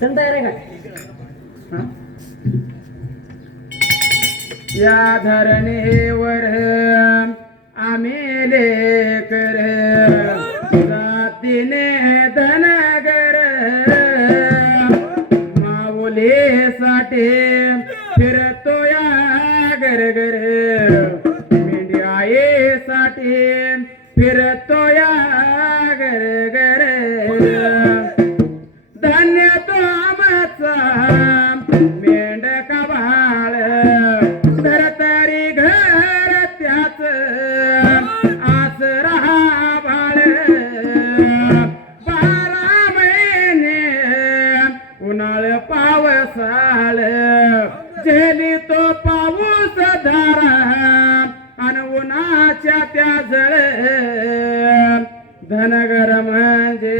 संत आहे रे का या धरणीवर आम्ही लेकर जातीने धनगर माऊलीसाठी फिरतो या घरघर मेंढी आईसाठी फिरतो या घरघर धन्य तो आमचा मेंढका बाळ धरतरी घर त्याच आसरा बाळ 12 महिने उन्हाळ पावसाळ झेली तो पाऊस धारा अन उन्हाच्या त्या जळ धनगर म्हणजे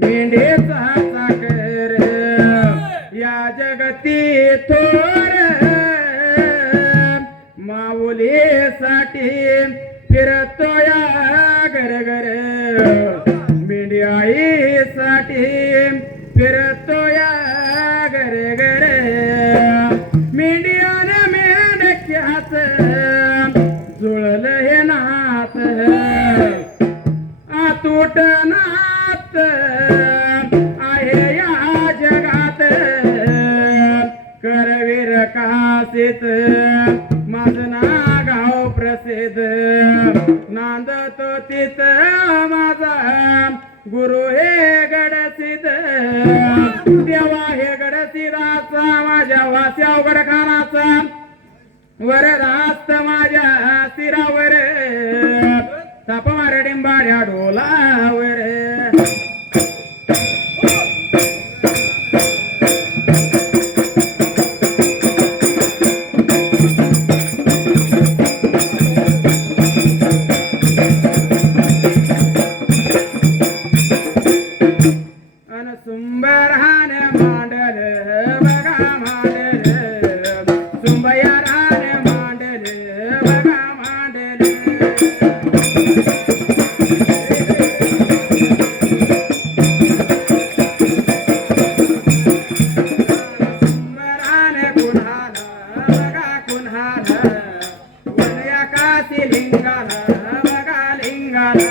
मेंढीचा चाकर या जगती थोर माऊलीसाठी फिरतो या घरघर मेंढी आईसाठी फिरतो या घरघर मेंढ्यान मेंढक्याच जुळलं हे नात अतूट नात आहे या जगात करवीर काशीत माझं ना गाव प्रसिद्ध नांदतो तिथ माझा गुरु हे गडसिद्ध देवा हे गडसिदाचा माझ्या वास्या गडखानाचा वरदास्त माझ्या सिरावर ताप मार डिंबाड्या ढोलावर सुंबरान मांडल बघा मांडल सुंबयारान मांडल बघा मांडल सुंबरान कुन्हाला बघा कुन्हाला वनया काशी लिंगाला बघा लिंगाला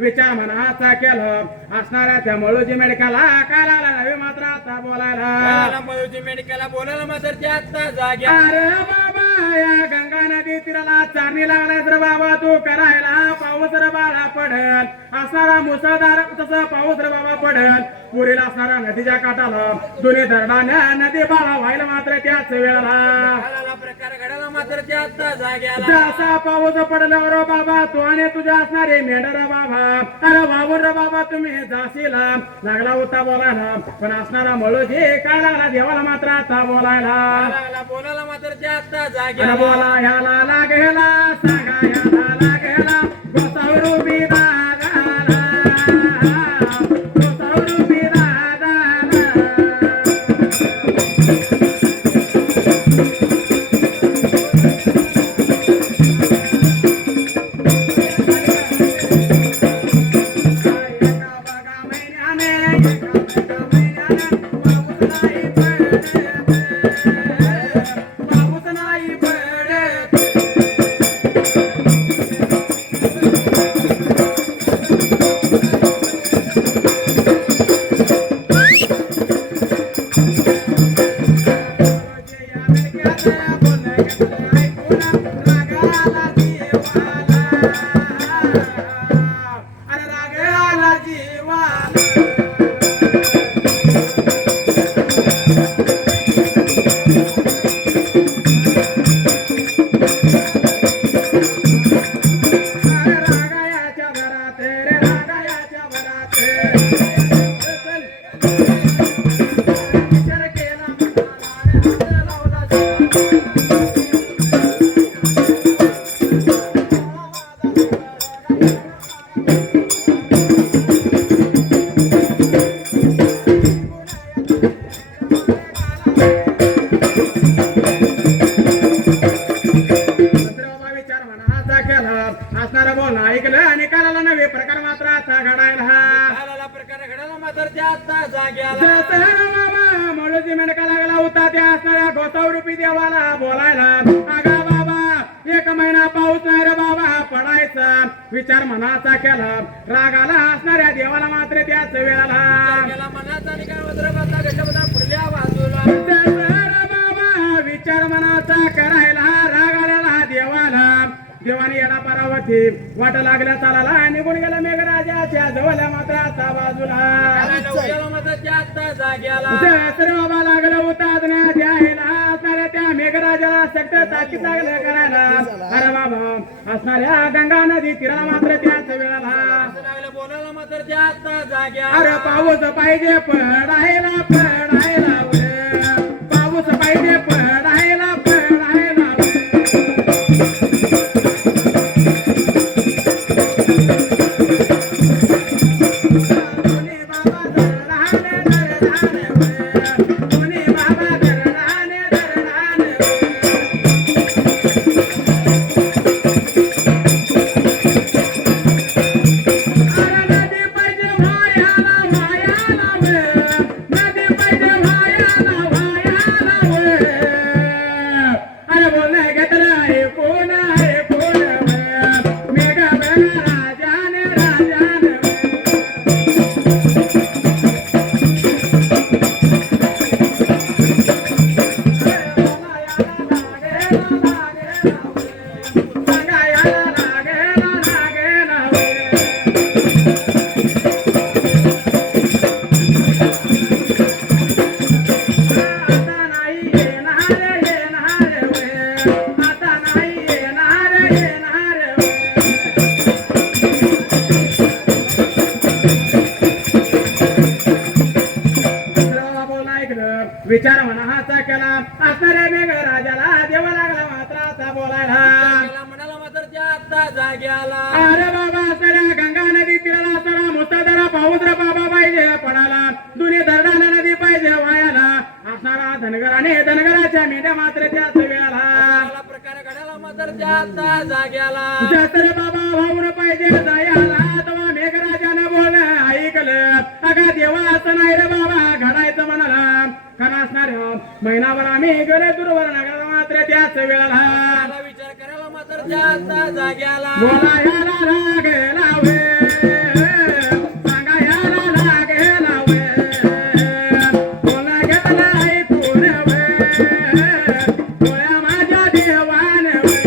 विचार मनाचा केलं असणाऱ्या त्या मळूजी मेडकाला काला नवी मात्र आता बोलायला मळूजी मेडिकलला बोलायला मात्र ते आता जाग्या अरे बाबा या गंगा नदी तीराला चारणी लागलाय तर बाबा तू करायला पाऊस रे बाळा पडल असणारा मुसळधार तसा पाऊस रे बाबा पडल पुरीला असणारा नदीच्या काठाला दोन्ही दरडाने नदी बाळा व्हायला मात्र त्याच वेळेला प्रकार घडायला मात्र त्या आता जाग्याला जसा पाऊस पडल्यावर बाबा तू आणि तुझे असणारे मेंढर बाबा अरे वावर रे बाबा तुम्ही जाशीला लागला होता बोलायला पण असणारा मळोजी काय लागला देवाला मात्र आता बोलायला लागला बोलायला मात्र त्या आता अरे जाग्याला बोला ह्याला लागेला सांगा ह्याला लागेला गोसावरू बिरागाला गोसावरू बिरागाला असणारा बोलणं ऐकलं आणि कालाला नवे प्रकार मात्र आता घडायला झालेला प्रकार घडायला मात्र त्या आता जाग्याला मळोजी मेंढका लागला होता त्या असणाऱ्या गोसावरूपी देवाला बोलायला अगा बाबा एक महिना पाऊस नाही रे बाबा पडायचा विचार मनाचा केला रागाला असणाऱ्या देवाला मात्र त्याच वेळाला केला मनाचा आणि काय वज्र बसा गजबदा पुढल्या बाजूला बाबा विचार मनाचा करायला रागाला देवाला देवानी याला परावती वाट लागल्या चालाला निघून गेला मेघराजाच्या जवळ मात्र आता बाजूला मात्र त्या आता जाग्याला सहस्र बाबा लागलं होता द्यायला असणाऱ्या त्या मेघराजाला सक्त ताकीद लागलं करायला अरे बाबा असणाऱ्या गंगा नदी तीराला मात्र त्याच वेळाला लागलं बोलायला मात्र त्या आता जाग्या अरे पाऊस पाहिजे पडायला पडायला पाऊस पाहिजे पडायला पडायला विचार मनाचा केला असणाऱ्या मेघराजाला देवा लागला मात्र आता बोलायला म्हणाला मात्र त्या आता जाग्याला अरे बाबा असणाऱ्या गंगा नदी तीराला असणारा मुसळधार पाऊस रे बाबा पाहिजे पडाला दोन्ही दरडाला नदी पाहिजे वायाला असणारा धनगर आणि धनगराच्या मेंढ्या मात्र त्याच वेळाला प्रकार घडायला मात्र त्या आता जाग्याला जसर बाबा वाहून पाहिजे जायला तेव्हा मेघराजानं बोलणं ऐकलं अगा देवा असं नाही रे बाबा घडायचं म्हणाला कारण असणाऱ्या महिनाभर आम्ही गेले दूरवर नगराला मात्र त्याच वेळाला विचार करायला मात्र त्या आता जाग्याला बोलायला लागेला वे सांगायला लागेला वे बोला घेतला ऐकून वे बोया माझ्या देवान वे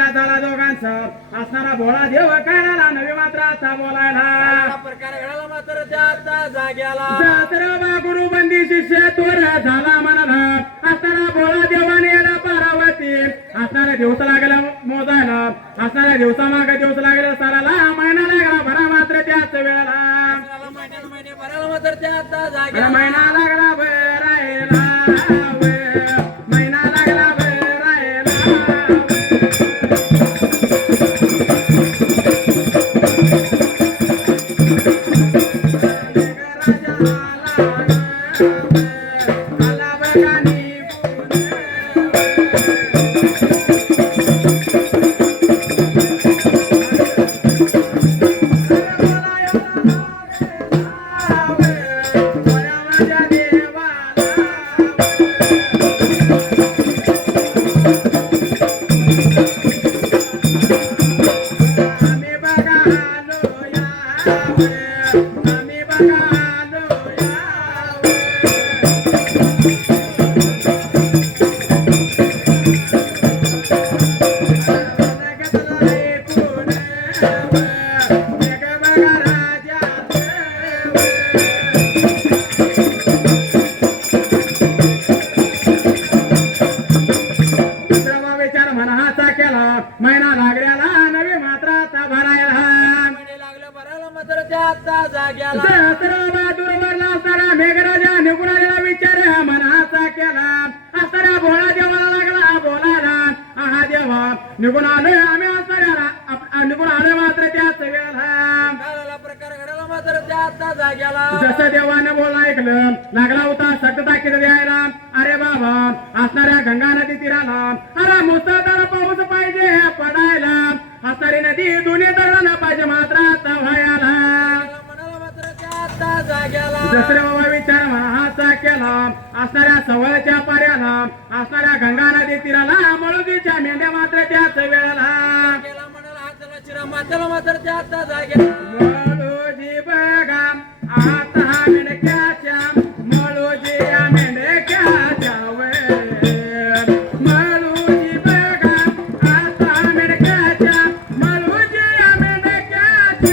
विरात झाला दोघांचा असणारा भोळा देव काढाला नवी मात्र आता बोलायला हा प्रकार घडाला मात्र त्या आता जाग्याला सर्व गुरुबंदी शिष्य तोर झाला म्हणाला असणारा भोळा देवाने याला पारावती असणाऱ्या दिवस लागला मोजायला असणाऱ्या दिवसामागे दिवस लागला साराला महिना लागला भरा मात्र त्याच वेळेला महिने भराला मात्र त्या आता जाग्याला महिना लागला भरायला महिना लागला भरायला आला बघानी महिना लागल्याला नवी मात्राचा भरायला महिने लागलं भराला मात्र त्या आता जाग्याला दुर्बरला असणारा मेघराजा निघून आलेला विचार मनाचा केला असणारा भोळा देवाला लागला बोलायला आहा देवा निघून आलोय आम्ही असणाऱ्याला निघून आलोय मात्र त्याच वेळेला घडाला प्रकार घडाला मात्र त्या आता जाग्याला जसं देवानं बोलणं ऐकलं लागला होता सक्त ताकीद द्यायला अरे बाबा असणाऱ्या गंगा नदी तीराला अरे मुसळधार पाऊस पाहिजे पडायला असणारी नदी दोन्ही तळाला पाहिजे मात्र आता व्हायला म्हणाला मात्र त्या आता जाग्याला दसरे बाबा विचार मनाचा केला असणाऱ्या सवळच्या पाऱ्याला असणाऱ्या गंगा नदी तीराला मळुदीच्या मेंढ्या मात्र त्याच वेळेला गेला म्हणाला हाताला चिरा माताला मात्र त्या आता जाग्याला मळुजी बघा आता मेंढक्याच्या मळुजी मेंढक्याच्या वर मळुजी बघा आता मेंढक्याच्या मळुजी मेंढक्याच्या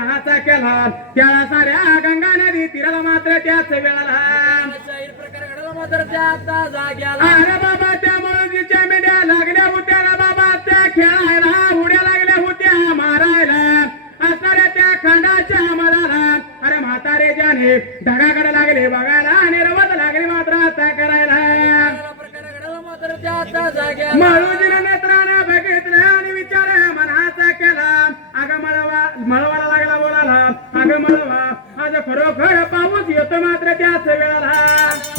त्या साऱ्या गंगा नदी तीराला मात्र त्याच वेळाला शाहीर प्रकार घडाला मात्र त्या आता जाग्याला अरे बाबा त्या मळुजीच्या मेंढ्या लागल्या होत्या बाबा त्या खेळायला उड्या लागल्या होत्या मारायला असणाऱ्या त्या खंडाच्या मधाला अरे म्हातारे ज्याने ढगाकडे लागले बघायला आणि रवत लागले मात्र आता करायला प्रकार घडाला मात्र त्या आता जाग्याला मळुजीने नेत्रानं बघितलं आणि विचार मनाचा केला अगं मळवाला लागला बोलाला अगं मळवा आज खरोखर पाऊस येतो मात्र त्याच वेळेला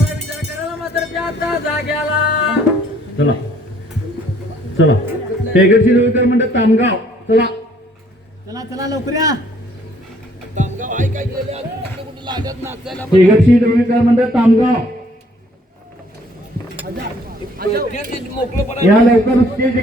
विचार करायला मात्र त्या आता जाग्याला चला चला पेगडशी रोजगार म्हणतात तामगाव चला चला चला लवकर या तामगाव आहे काय गेले अजून कुठे लागत नाचायला पेगडशी रोजगार म्हणतात तामगाव मोकळं पडा या लवकर